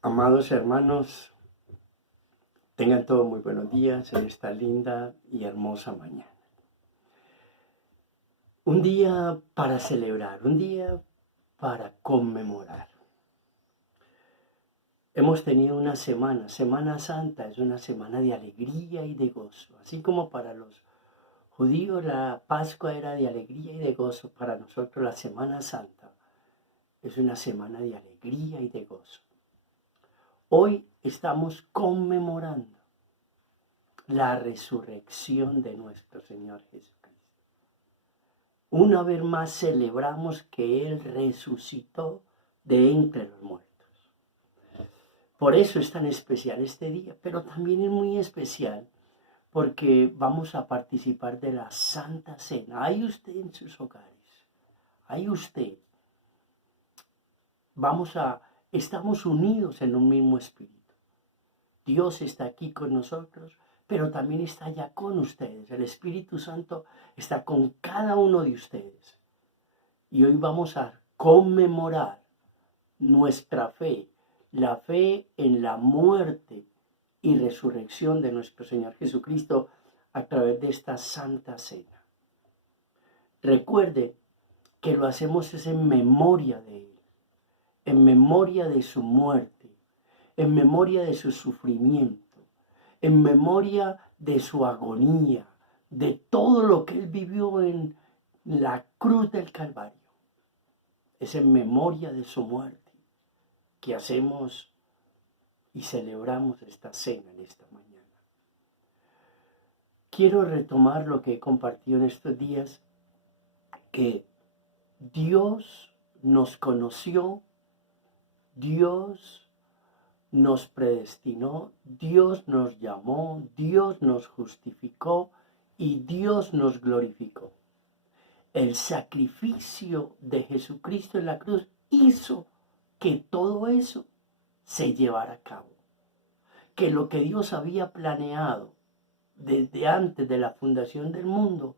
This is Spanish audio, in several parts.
Amados hermanos, tengan todos muy buenos días en esta linda y hermosa mañana. Un día para celebrar, un día para conmemorar. Hemos tenido una Semana Santa es una semana de alegría y de gozo. Así como para los judíos la Pascua era de alegría y de gozo, para nosotros la Semana Santa es una semana de alegría y de gozo. Hoy estamos conmemorando la resurrección de nuestro Señor Jesucristo. Una vez más celebramos que Él resucitó de entre los muertos. Por eso es tan especial este día, pero también es muy especial porque vamos a participar de la Santa Cena. Hay usted en sus hogares, hay usted. Estamos unidos en un mismo espíritu. Dios está aquí con nosotros, pero también está allá con ustedes. El Espíritu Santo está con cada uno de ustedes. Y hoy vamos a conmemorar nuestra fe, la fe en la muerte y resurrección de nuestro Señor Jesucristo a través de esta Santa Cena. Recuerde que lo hacemos es en memoria de Él, en memoria de su muerte, en memoria de su sufrimiento, en memoria de su agonía, de todo lo que Él vivió en la cruz del Calvario. Es en memoria de su muerte que hacemos y celebramos esta cena en esta mañana. Quiero retomar lo que he compartido en estos días, que Dios nos conoció, Dios nos predestinó, Dios nos llamó, Dios nos justificó y Dios nos glorificó. El sacrificio de Jesucristo en la cruz hizo que todo eso se llevara a cabo. Que lo que Dios había planeado desde antes de la fundación del mundo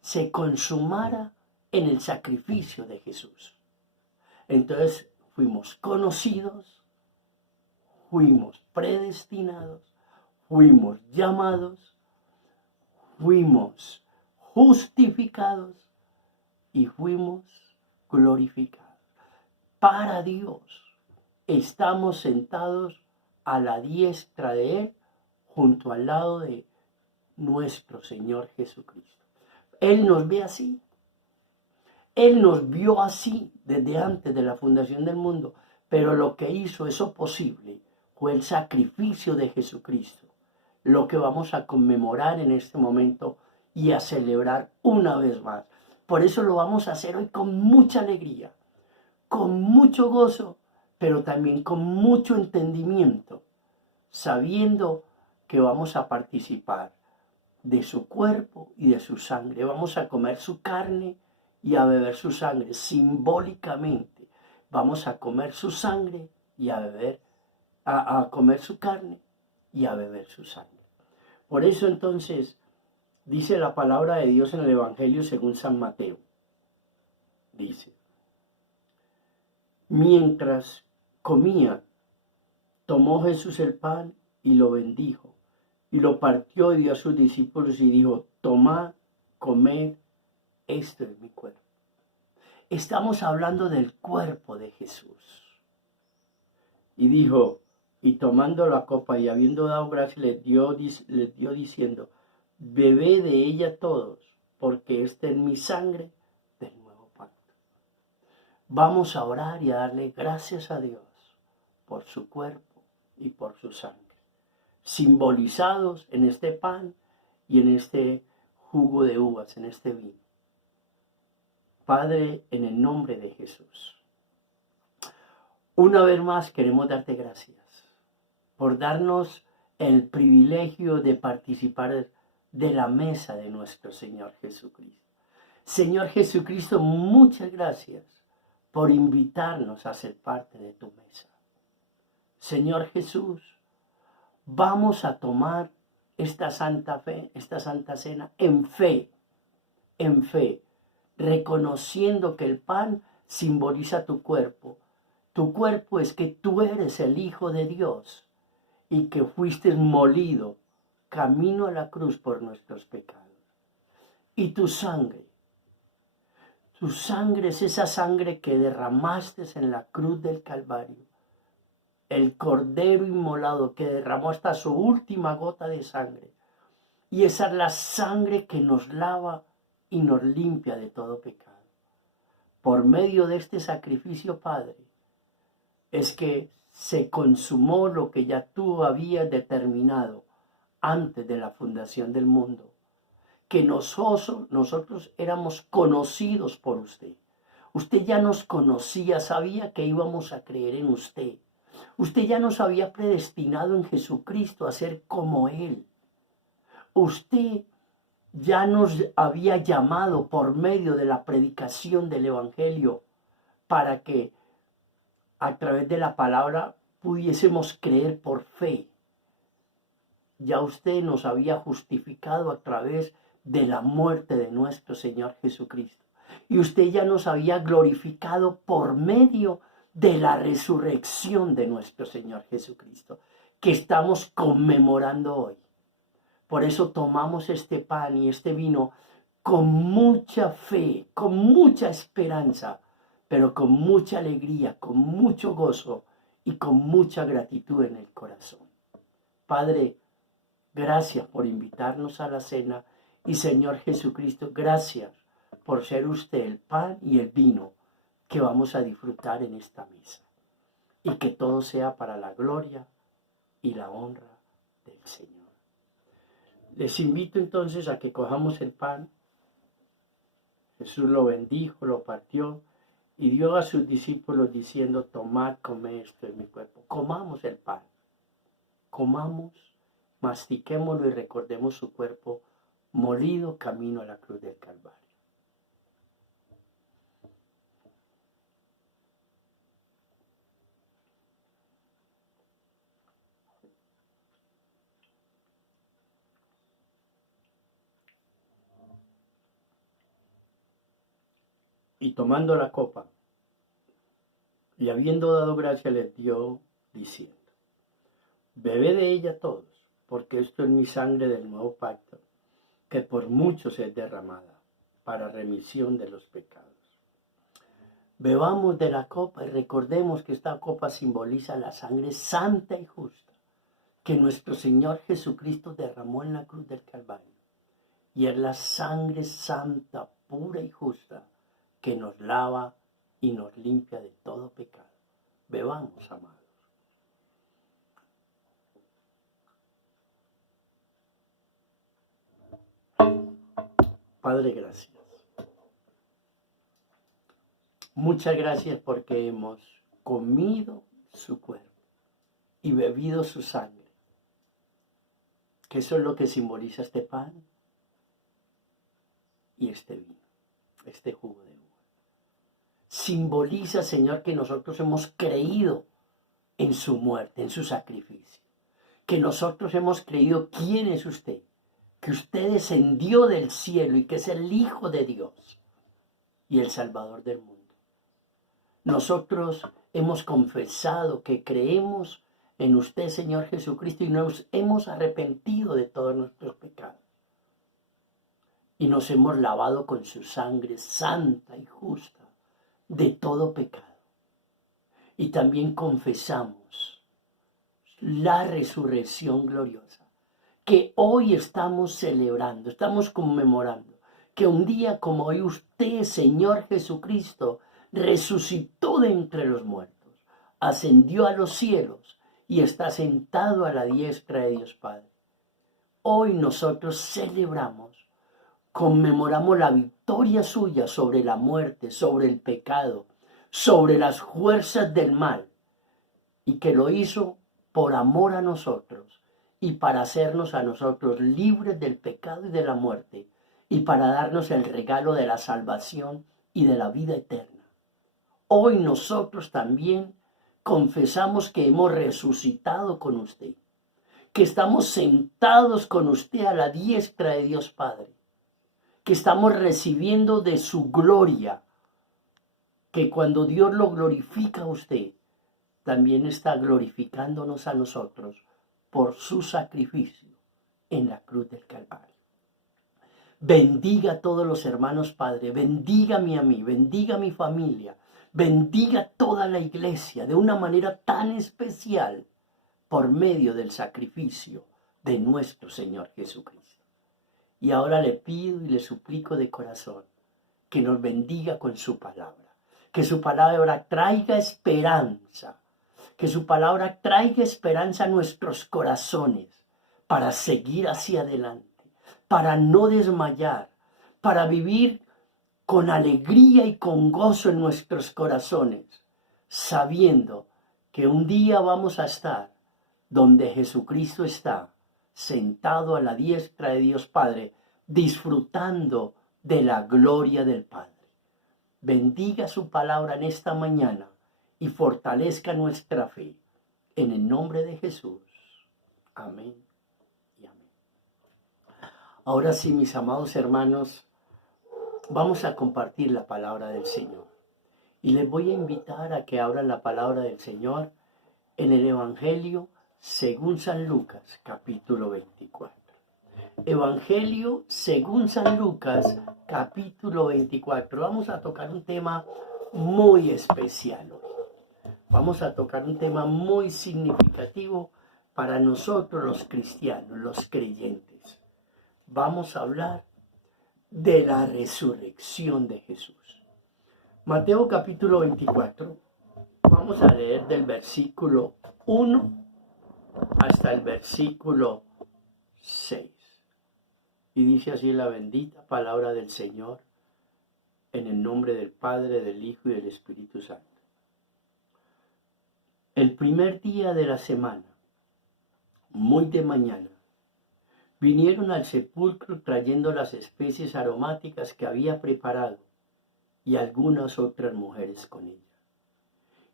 se consumara en el sacrificio de Jesús. Entonces fuimos conocidos, fuimos predestinados, fuimos llamados, fuimos justificados y fuimos glorificados. Para Dios estamos sentados a la diestra de Él, junto al lado de nuestro Señor Jesucristo. Él nos ve así. Él nos vio así desde antes de la fundación del mundo, pero lo que hizo eso posible fue el sacrificio de Jesucristo, lo que vamos a conmemorar en este momento y a celebrar una vez más. Por eso lo vamos a hacer hoy con mucha alegría, con mucho gozo, pero también con mucho entendimiento, sabiendo que vamos a participar de su cuerpo y de su sangre. Vamos a comer su carne y a beber su sangre. Simbólicamente vamos a comer su sangre y a comer su carne y a beber su sangre. Por eso entonces dice la palabra de Dios en el Evangelio según San Mateo. Dice: mientras comía, tomó Jesús el pan y lo bendijo, y lo partió y dio a sus discípulos y dijo: tomad, comed, esto es mi cuerpo. Estamos hablando del cuerpo de Jesús. Y dijo, y tomando la copa y habiendo dado gracias, les dio diciendo: bebed de ella todos, porque esta es mi sangre del nuevo pacto. Vamos a orar y a darle gracias a Dios por su cuerpo y por su sangre, simbolizados en este pan y en este jugo de uvas, en este vino. Padre, en el nombre de Jesús, una vez más queremos darte gracias por darnos el privilegio de participar de la mesa de nuestro Señor Jesucristo. Señor Jesucristo, muchas gracias por invitarnos a ser parte de tu mesa. Señor Jesús, vamos a tomar esta santa cena en fe, reconociendo que el pan simboliza tu cuerpo, tu cuerpo es que tú eres el Hijo de Dios y que fuiste molido camino a la cruz por nuestros pecados. Y tu sangre es esa sangre que derramaste en la cruz del Calvario. El Cordero inmolado que derramó hasta su última gota de sangre. Y esa es la sangre que nos lava y nos limpia de todo pecado. Por medio de este sacrificio, Padre, es que se consumó lo que ya tú habías determinado antes de la fundación del mundo. Que nosotros éramos conocidos por usted. Usted ya nos conocía, sabía que íbamos a creer en usted. Usted ya nos había predestinado en Jesucristo a ser como Él. Usted ya nos había llamado por medio de la predicación del Evangelio para que a través de la palabra pudiésemos creer por fe. Ya usted nos había justificado a través de la muerte de nuestro Señor Jesucristo. Y usted ya nos había glorificado por medio de la resurrección de nuestro Señor Jesucristo, que estamos conmemorando hoy. Por eso tomamos este pan y este vino con mucha fe, con mucha esperanza, pero con mucha alegría, con mucho gozo y con mucha gratitud en el corazón. Padre, gracias por invitarnos a la cena y Señor Jesucristo, gracias por ser usted el pan y el vino que vamos a disfrutar en esta mesa. Y que todo sea para la gloria y la honra del Señor. Les invito entonces a que cojamos el pan. Jesús lo bendijo, lo partió y dio a sus discípulos diciendo: tomad, comed, esto es mi cuerpo. Comamos el pan, comamos, mastiquémoslo y recordemos su cuerpo molido camino a la cruz del Calvario. Y tomando la copa, y habiendo dado gracia, les dio, diciendo: bebed de ella todos, porque esto es mi sangre del nuevo pacto, que por muchos es derramada, para remisión de los pecados. Bebamos de la copa y recordemos que esta copa simboliza la sangre santa y justa que nuestro Señor Jesucristo derramó en la cruz del Calvario. Y es la sangre santa, pura y justa, que nos lava y nos limpia de todo pecado. Bebamos, amados. Padre, gracias. Muchas gracias porque hemos comido su cuerpo y bebido su sangre. Que eso es lo que simboliza este pan y este vino, este jugo de uva. Simboliza, Señor, que nosotros hemos creído en su muerte, en su sacrificio. Que nosotros hemos creído quién es usted. Que usted descendió del cielo y que es el Hijo de Dios y el Salvador del mundo. Nosotros hemos confesado que creemos en usted, Señor Jesucristo, y nos hemos arrepentido de todos nuestros pecados. Y nos hemos lavado con su sangre santa y justa de todo pecado. Y también confesamos la resurrección gloriosa que hoy estamos celebrando, estamos conmemorando, que un día como hoy usted, Señor Jesucristo, resucitó de entre los muertos, ascendió a los cielos y está sentado a la diestra de Dios Padre. Hoy nosotros celebramos, conmemoramos la victoria suya sobre la muerte, sobre el pecado, sobre las fuerzas del mal, y que lo hizo por amor a nosotros y para hacernos a nosotros libres del pecado y de la muerte, y para darnos el regalo de la salvación y de la vida eterna. Hoy nosotros también confesamos que hemos resucitado con usted, que estamos sentados con usted a la diestra de Dios Padre, que estamos recibiendo de su gloria, que cuando Dios lo glorifica a usted, también está glorificándonos a nosotros por su sacrificio en la cruz del Calvario. Bendiga a todos los hermanos, Padre, bendígame a mí, bendiga a mi familia, bendiga toda la iglesia de una manera tan especial por medio del sacrificio de nuestro Señor Jesucristo. Y ahora le pido y le suplico de corazón que nos bendiga con su palabra, que su palabra traiga esperanza, que su palabra traiga esperanza a nuestros corazones para seguir hacia adelante, para no desmayar, para vivir con alegría y con gozo en nuestros corazones, sabiendo que un día vamos a estar donde Jesucristo está, sentado a la diestra de Dios Padre, disfrutando de la gloria del Padre. Bendiga su palabra en esta mañana y fortalezca nuestra fe. En el nombre de Jesús. Amén y amén. Ahora sí, mis amados hermanos, vamos a compartir la palabra del Señor. Y les voy a invitar a que abran la palabra del Señor en el Evangelio según San Lucas, capítulo 24. Evangelio según San Lucas, capítulo 24. Vamos a tocar un tema muy especial hoy. Vamos a tocar un tema muy significativo para nosotros los cristianos, los creyentes. Vamos a hablar de la resurrección de Jesús. Mateo capítulo 24. Vamos a leer del versículo 1 hasta el versículo 6. Y dice así la bendita palabra del Señor, en el nombre del Padre, del Hijo y del Espíritu Santo. El primer día de la semana, muy de mañana, vinieron al sepulcro trayendo las especies aromáticas que había preparado y algunas otras mujeres con ella.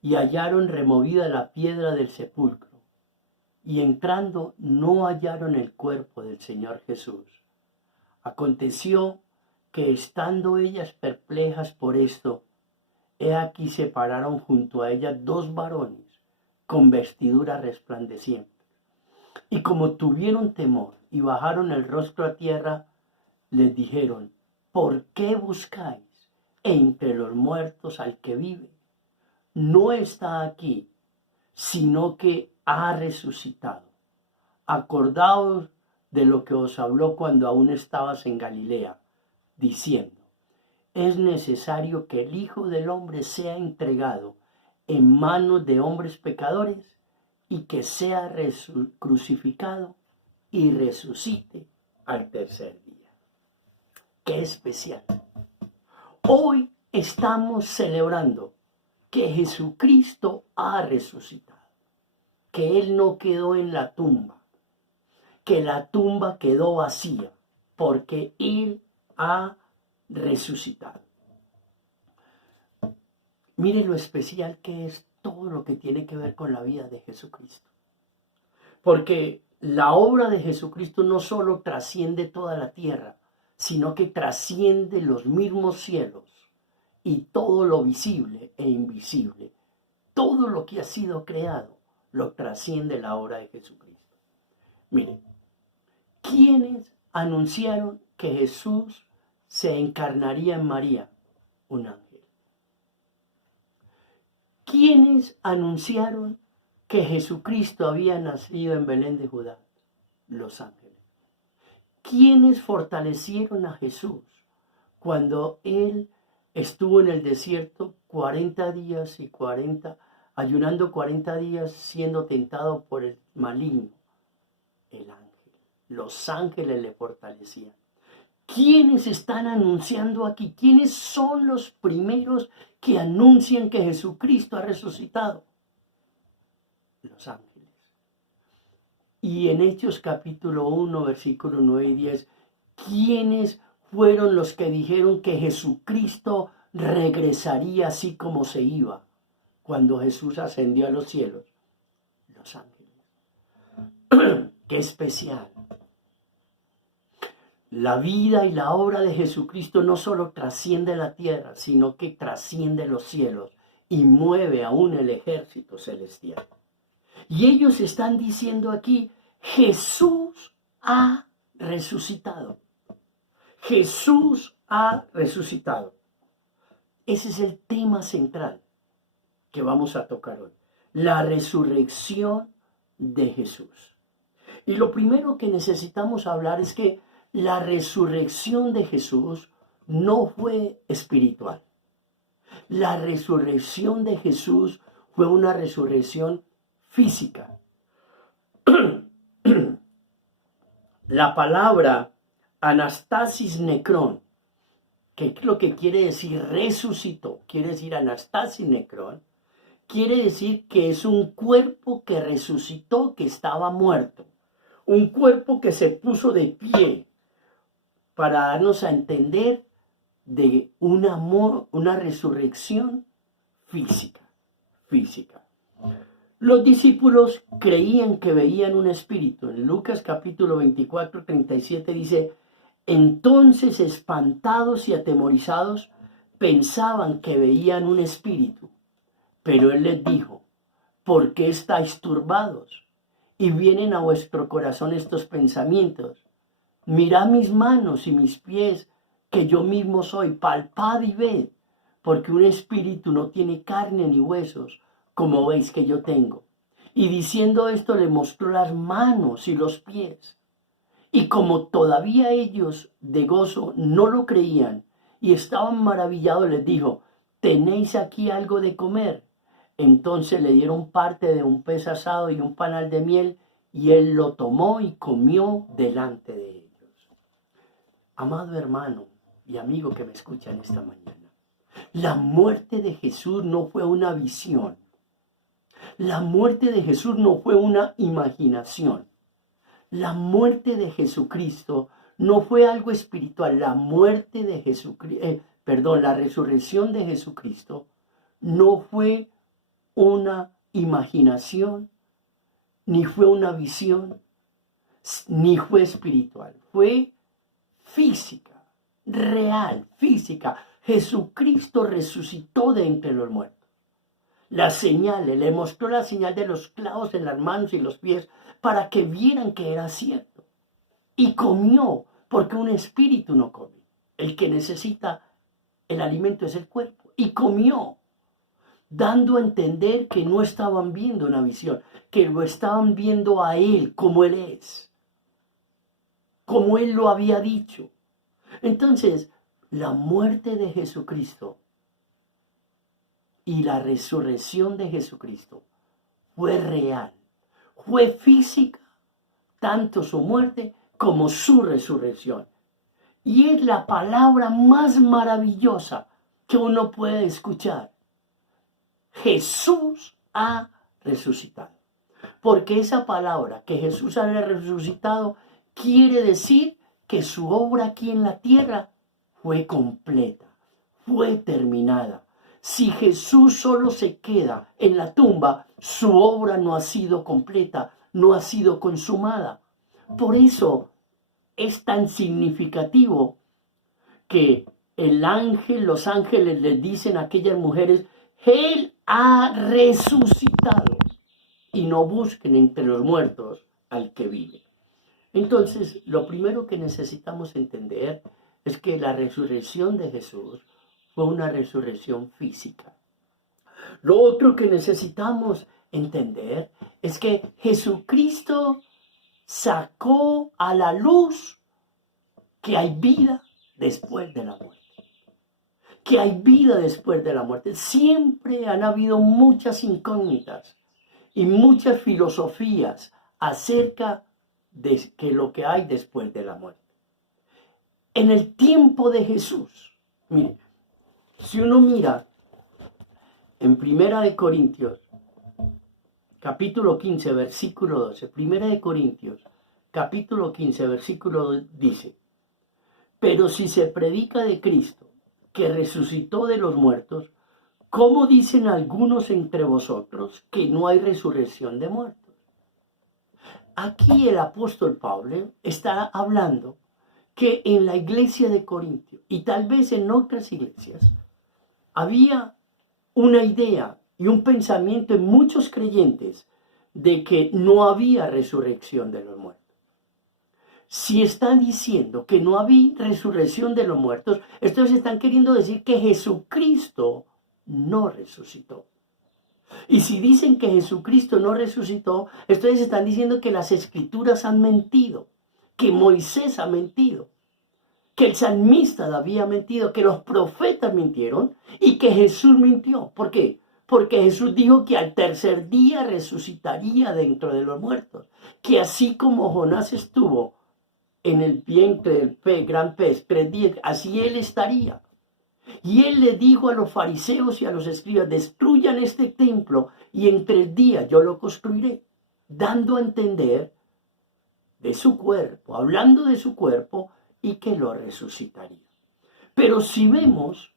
Y hallaron removida la piedra del sepulcro, y entrando no hallaron el cuerpo del Señor Jesús. Aconteció que estando ellas perplejas por esto, he aquí se pararon junto a ellas dos varones con vestiduras resplandecientes. Y como tuvieron temor y bajaron el rostro a tierra, les dijeron: ¿por qué buscáis entre los muertos al que vive? No está aquí, sino que ha resucitado. Acordaos de lo que os habló cuando aún estabas en Galilea, diciendo: es necesario que el Hijo del Hombre sea entregado en manos de hombres pecadores y que sea crucificado y resucite al tercer día. ¡Qué especial! Hoy estamos celebrando que Jesucristo ha resucitado, que Él no quedó en la tumba, que la tumba quedó vacía, porque Él ha resucitado. Mire lo especial que es todo lo que tiene que ver con la vida de Jesucristo. Porque la obra de Jesucristo no solo trasciende toda la tierra, sino que trasciende los mismos cielos y todo lo visible e invisible. Todo lo que ha sido creado lo trasciende la obra de Jesucristo. Miren, ¿quiénes anunciaron que Jesús se encarnaría en María? Un ángel. ¿Quiénes anunciaron que Jesucristo había nacido en Belén de Judá? Los ángeles. ¿Quiénes fortalecieron a Jesús cuando Él estuvo en el desierto 40 días y 40, ayunando 40 días, siendo tentado por el maligno? El ángel. Los ángeles le fortalecían. ¿Quiénes están anunciando aquí? ¿Quiénes son los primeros que anuncian que Jesucristo ha resucitado? Los ángeles. Y en Hechos capítulo 1, versículos 9 y 10, ¿quiénes fueron los que dijeron que Jesucristo regresaría así como se iba cuando Jesús ascendió a los cielos? Los ángeles. ¡Qué especial! La vida y la obra de Jesucristo no solo trasciende la tierra, sino que trasciende los cielos y mueve aún el ejército celestial. Y ellos están diciendo aquí, Jesús ha resucitado. Jesús ha resucitado. Ese es el tema central que vamos a tocar hoy. La resurrección de Jesús. Y lo primero que necesitamos hablar es que la resurrección de Jesús no fue espiritual. La resurrección de Jesús fue una resurrección física. La palabra anastasis necrón, que es lo que quiere decir resucitó, quiere decir anastasis necrón, quiere decir que es un cuerpo que resucitó, que estaba muerto. Un cuerpo que se puso de pie para darnos a entender de una resurrección física. Los discípulos creían que veían un espíritu. En Lucas capítulo 24, 37 dice, entonces espantados y atemorizados pensaban que veían un espíritu. Pero él les dijo, ¿por qué estáis turbados? Y vienen a vuestro corazón estos pensamientos. Mirad mis manos y mis pies, que yo mismo soy, palpad y ved, porque un espíritu no tiene carne ni huesos, como veis que yo tengo. Y diciendo esto le mostró las manos y los pies. Y como todavía ellos de gozo no lo creían y estaban maravillados, les dijo, ¿tenéis aquí algo de comer? Entonces le dieron parte de un pez asado y un panal de miel, y él lo tomó y comió delante de ellos. Amado hermano y amigo que me escuchan esta mañana, la muerte de Jesús no fue una visión. La muerte de Jesús no fue una imaginación. La muerte de Jesucristo no fue algo espiritual. La muerte de Jesucristo, la resurrección de Jesucristo no fue una imaginación, ni fue una visión, ni fue espiritual. Fue física, real, física. Jesucristo resucitó de entre los muertos. Las señales, le mostró la señal de los clavos en las manos y los pies para que vieran que era cierto. Y comió, porque un espíritu no come. El que necesita el alimento es el cuerpo. Y comió, dando a entender que no estaban viendo una visión, que lo estaban viendo a Él como Él es, como Él lo había dicho. Entonces, la muerte de Jesucristo y la resurrección de Jesucristo fue real, fue física, tanto su muerte como su resurrección. Y es la palabra más maravillosa que uno puede escuchar. Jesús ha resucitado. Porque esa palabra, que Jesús ha resucitado, quiere decir que su obra aquí en la tierra fue completa, fue terminada. Si Jesús solo se queda en la tumba, su obra no ha sido completa, no ha sido consumada. Por eso es tan significativo que los ángeles les dicen a aquellas mujeres, Él ha resucitado, y no busquen entre los muertos al que vive. Entonces, lo primero que necesitamos entender es que la resurrección de Jesús fue una resurrección física. Lo otro que necesitamos entender es que Jesucristo sacó a la luz que hay vida después de la muerte. Que hay vida después de la muerte. Siempre han habido muchas incógnitas y muchas filosofías acerca de lo que hay después de la muerte. En el tiempo de Jesús, mire, si uno mira en 1 Corintios, capítulo 15, versículo 12, 1 Corintios, capítulo 15, versículo 12, dice, pero si se predica de Cristo, que resucitó de los muertos, ¿cómo dicen algunos entre vosotros que no hay resurrección de muertos? Aquí el apóstol Pablo está hablando que en la iglesia de Corintio y tal vez en otras iglesias había una idea y un pensamiento en muchos creyentes de que no había resurrección de los muertos. Si están diciendo que no había resurrección de los muertos, entonces están queriendo decir que Jesucristo no resucitó. Y si dicen que Jesucristo no resucitó, entonces están diciendo que las escrituras han mentido, que Moisés ha mentido, que el salmista había mentido, que los profetas mintieron y que Jesús mintió. ¿Por qué? Porque Jesús dijo que al tercer día resucitaría dentro de los muertos, que así como Jonás estuvo en el vientre del gran pez 3 días, así él estaría. Y él le dijo a los fariseos y a los escribas, destruyan este templo y en 3 días yo lo construiré, dando a entender de su cuerpo, hablando de su cuerpo y que lo resucitaría. Pero si vemos,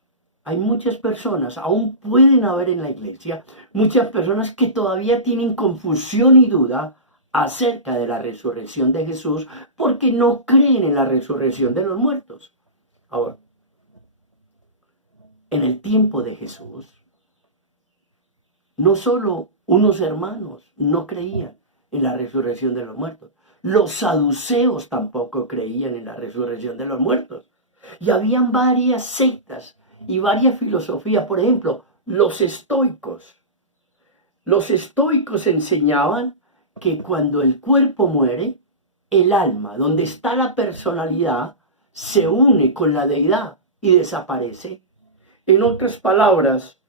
hay muchas personas, aún pueden haber en la iglesia, muchas personas que todavía tienen confusión y duda acerca de la resurrección de Jesús porque no creen en la resurrección de los muertos. Ahora, en el tiempo de Jesús, no solo unos hermanos no creían en la resurrección de los muertos, los saduceos tampoco creían en la resurrección de los muertos. Y habían varias sectas y varias filosofías. Por ejemplo, los estoicos. Los estoicos enseñaban que cuando el cuerpo muere, el alma, donde está la personalidad, se une con la deidad y desaparece. En otras palabras,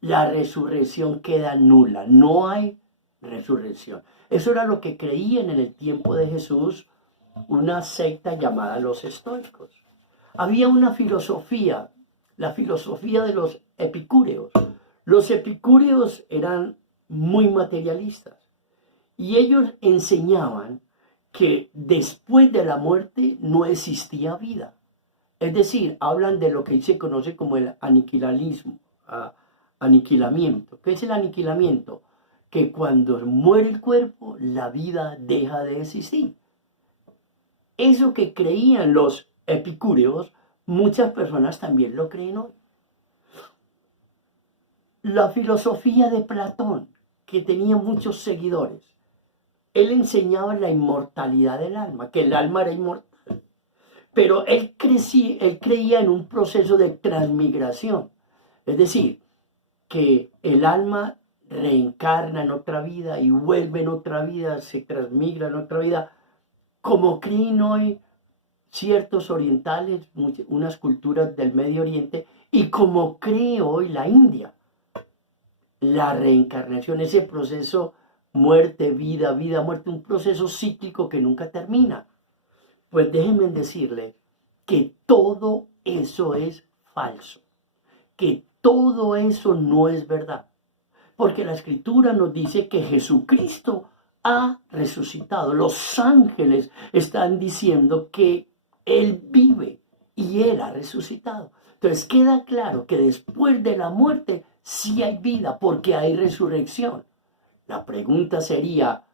la resurrección queda nula, no hay resurrección. Eso era lo que creían en el tiempo de Jesús una secta llamada los estoicos. Había una filosofía, la filosofía de los epicúreos. Los epicúreos eran muy materialistas y ellos enseñaban que después de la muerte no existía vida. Es decir, hablan de lo que se conoce como el aniquilamiento. ¿Qué es el aniquilamiento? Que cuando muere el cuerpo, la vida deja de existir. Eso que creían los epicúreos, muchas personas también lo creen hoy. La filosofía de Platón, que tenía muchos seguidores, él enseñaba la inmortalidad del alma, que el alma era inmortal. Pero él creía en un proceso de transmigración. Es decir, que el alma reencarna en otra vida y vuelve en otra vida, se transmigra en otra vida, como creen hoy ciertos orientales, unas culturas del Medio Oriente, y como cree hoy la India. La reencarnación, ese proceso muerte, vida, vida, muerte, un proceso cíclico que nunca termina. Pues déjenme decirle que todo eso es falso, que todo eso no es verdad, porque la Escritura nos dice que Jesucristo ha resucitado. Los ángeles están diciendo que Él vive y Él ha resucitado. Entonces queda claro que después de la muerte sí hay vida, porque hay resurrección. La pregunta sería,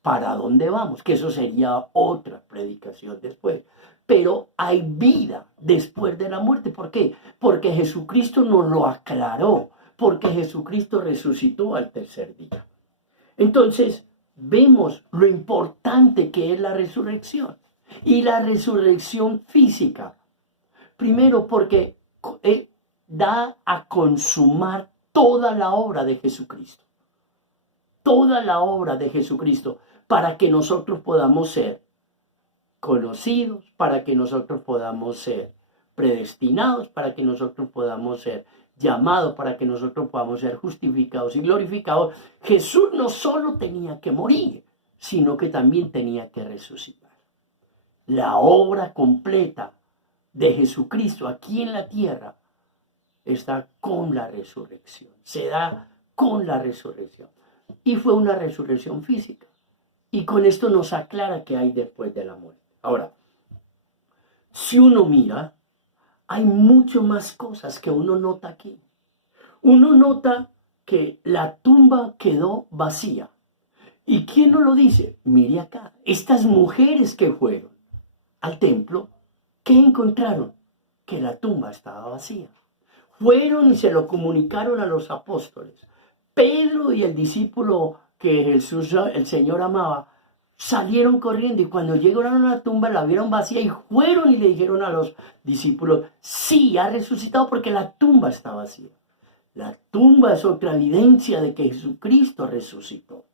¿para dónde vamos? Que eso sería otra predicación después. Pero hay vida después de la muerte. ¿Por qué? Porque Jesucristo nos lo aclaró, porque Jesucristo resucitó al tercer día. Entonces, vemos lo importante que es la resurrección. Y la resurrección física. Primero, porque da a consumar toda la obra de Jesucristo. Toda la obra de Jesucristo, para que nosotros podamos ser conocidos, para que nosotros podamos ser predestinados, para que nosotros podamos ser llamados, para que nosotros podamos ser justificados y glorificados. Jesús no solo tenía que morir, sino que también tenía que resucitar. La obra completa de Jesucristo aquí en la tierra está con la resurrección, se da con la resurrección. Y fue una resurrección física. Y con esto nos aclara qué hay después de la muerte. Ahora, si uno mira, hay mucho más cosas que uno nota aquí. Uno nota que la tumba quedó vacía. ¿Y quién nos lo dice? Mire acá, estas mujeres que fueron al templo, ¿qué encontraron? Que la tumba estaba vacía. fueron y se lo comunicaron a los apóstoles. Pedro y el discípulo que el Señor amaba salieron corriendo y cuando llegaron a la tumba la vieron vacía y fueron y le dijeron a los discípulos, sí, ha resucitado porque la tumba está vacía. La tumba es otra evidencia de que Jesucristo resucitó,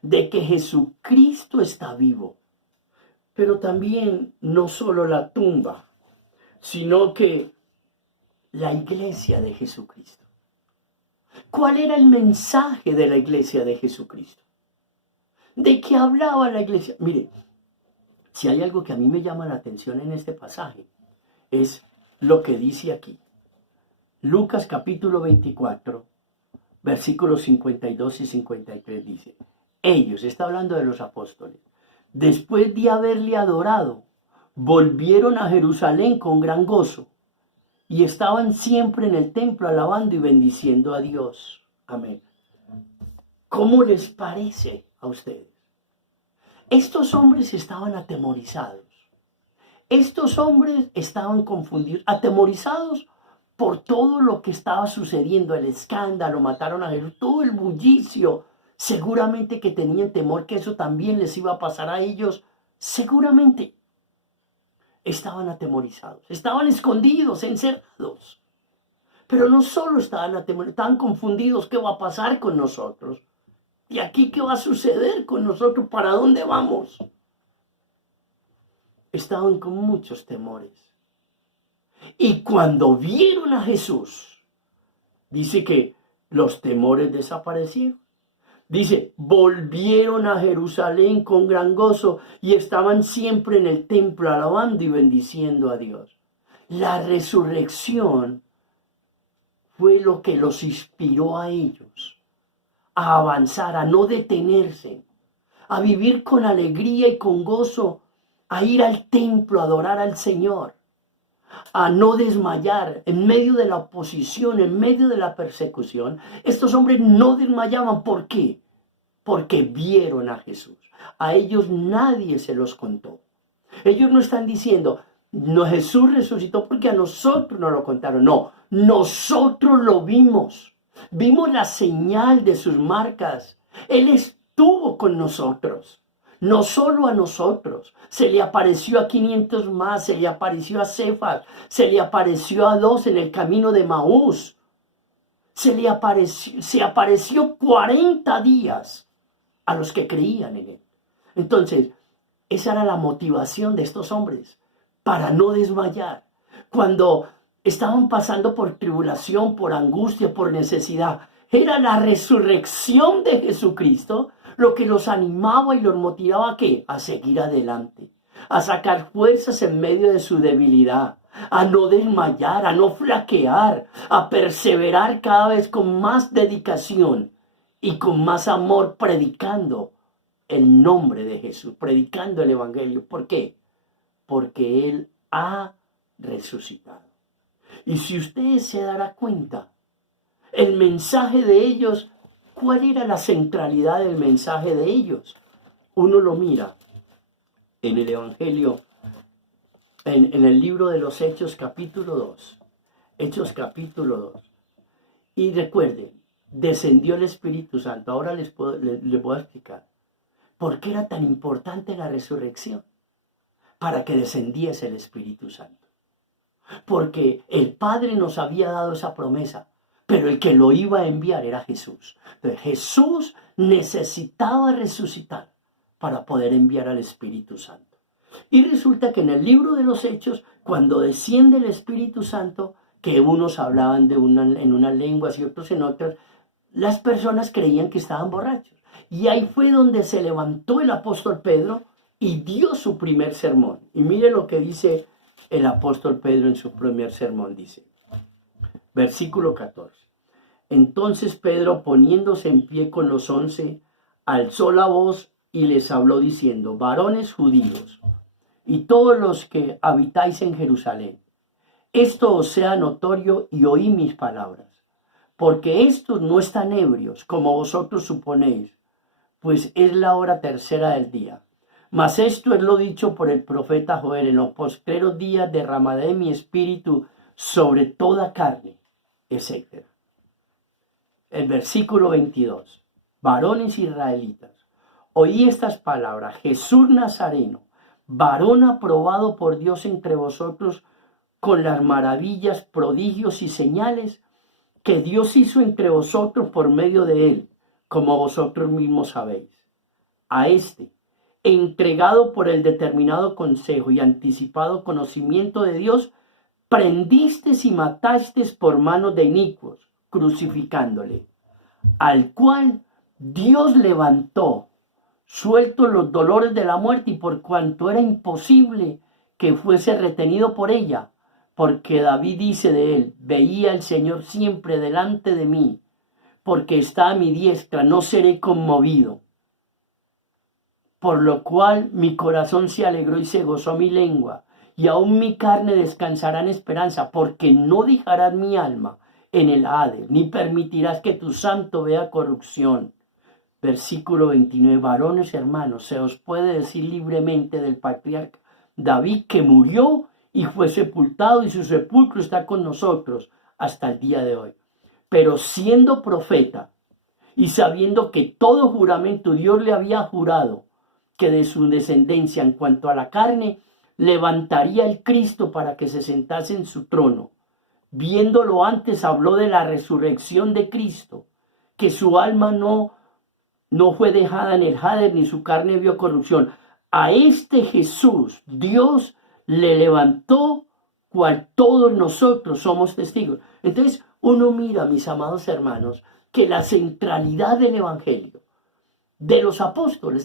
de que Jesucristo está vivo. Pero también no solo la tumba, sino que la iglesia de Jesucristo. ¿Cuál era el mensaje de la iglesia de Jesucristo? ¿De qué hablaba la iglesia? Mire, si hay algo que a mí me llama la atención en este pasaje, es lo que dice aquí. Lucas capítulo 24, versículos 52 y 53 dice, ellos, está hablando de los apóstoles, después de haberle adorado, volvieron a Jerusalén con gran gozo y estaban siempre en el templo alabando y bendiciendo a Dios. Amén. ¿Cómo les parece a ustedes? Estos hombres estaban atemorizados. Estos hombres estaban confundidos, atemorizados por todo lo que estaba sucediendo, el escándalo, mataron a Jesús, todo el bullicio. Seguramente que tenían temor que eso también les iba a pasar a ellos. Seguramente estaban atemorizados, estaban escondidos, encerrados. Pero no solo estaban atemorizados, estaban confundidos. ¿Qué va a pasar con nosotros? ¿Y aquí qué va a suceder con nosotros? ¿Para dónde vamos? Estaban con muchos temores. Y cuando vieron a Jesús, dice que los temores desaparecieron. Dice, volvieron a Jerusalén con gran gozo y estaban siempre en el templo alabando y bendiciendo a Dios. La resurrección fue lo que los inspiró a ellos a avanzar, a no detenerse, a vivir con alegría y con gozo, a ir al templo a adorar al Señor, a no desmayar en medio de la oposición, en medio de la persecución. Estos hombres no desmayaban. ¿Por qué? Porque vieron a Jesús. A ellos nadie se los contó. Ellos no están diciendo, no, Jesús resucitó porque a nosotros nos lo contaron. No, nosotros lo vimos. Vimos la señal de sus marcas. Él estuvo con nosotros. No solo a nosotros. Se le apareció a 500 más. Se le apareció a Cefas. Se le apareció a 2 en el camino de Maús. Se apareció 40 días a los que creían en él. Entonces, esa era la motivación de estos hombres para no desmayar. Cuando estaban pasando por tribulación, por angustia, por necesidad, era la resurrección de Jesucristo lo que los animaba y los motivaba ¿a qué? A seguir adelante, a sacar fuerzas en medio de su debilidad, a no desmayar, a no flaquear, a perseverar cada vez con más dedicación y con más amor predicando el nombre de Jesús, predicando el Evangelio. ¿Por qué? Porque Él ha resucitado. Y si ustedes se darán cuenta, el mensaje de ellos, ¿cuál era la centralidad del mensaje de ellos? Uno lo mira en el Evangelio, en el libro de los Hechos capítulo 2. Hechos capítulo 2. Y recuerden, descendió el Espíritu Santo. Ahora les voy a explicar por qué era tan importante la resurrección. Para que descendiese el Espíritu Santo. Porque el Padre nos había dado esa promesa, pero el que lo iba a enviar era Jesús. Entonces Jesús necesitaba resucitar para poder enviar al Espíritu Santo. Y resulta que en el libro de los Hechos, cuando desciende el Espíritu Santo, que unos hablaban en unas lenguas y otros en otras, las personas creían que estaban borrachos. Y ahí fue donde se levantó el apóstol Pedro y dio su primer sermón. Y mire lo que dice el apóstol Pedro en su primer sermón. Dice, versículo 14. Entonces Pedro, poniéndose en pie con los 11, alzó la voz y les habló diciendo, varones judíos y todos los que habitáis en Jerusalén, esto os sea notorio y oí mis palabras, porque estos no están ebrios como vosotros suponéis, pues es la hora tercera del día. Mas esto es lo dicho por el profeta Joel, en los postreros días derramaré mi espíritu sobre toda carne. etc. El versículo 22. Varones israelitas, oí estas palabras: Jesús Nazareno, varón aprobado por Dios entre vosotros, con las maravillas, prodigios y señales que Dios hizo entre vosotros por medio de él, como vosotros mismos sabéis. A este, entregado por el determinado consejo y anticipado conocimiento de Dios, prendisteis y matasteis por manos de inicuos, crucificándole, al cual Dios levantó, sueltos los dolores de la muerte, y por cuanto era imposible que fuese retenido por ella, porque David dice de él: veía al Señor siempre delante de mí, porque está a mi diestra, no seré conmovido. Por lo cual mi corazón se alegró y se gozó mi lengua, y aún mi carne descansará en esperanza, porque no dejarás mi alma en el Hades, ni permitirás que tu santo vea corrupción. Versículo 29. Varones hermanos, se os puede decir libremente del patriarca David, que murió y fue sepultado, y su sepulcro está con nosotros hasta el día de hoy. Pero siendo profeta y sabiendo que todo juramento Dios le había jurado que de su descendencia en cuanto a la carne levantaría el Cristo para que se sentase en su trono, viéndolo antes habló de la resurrección de Cristo, que su alma no fue dejada en el Hades, ni su carne vio corrupción. A este Jesús Dios le levantó, cual todos nosotros somos testigos. Entonces uno mira, mis amados hermanos, que la centralidad del Evangelio de los apóstoles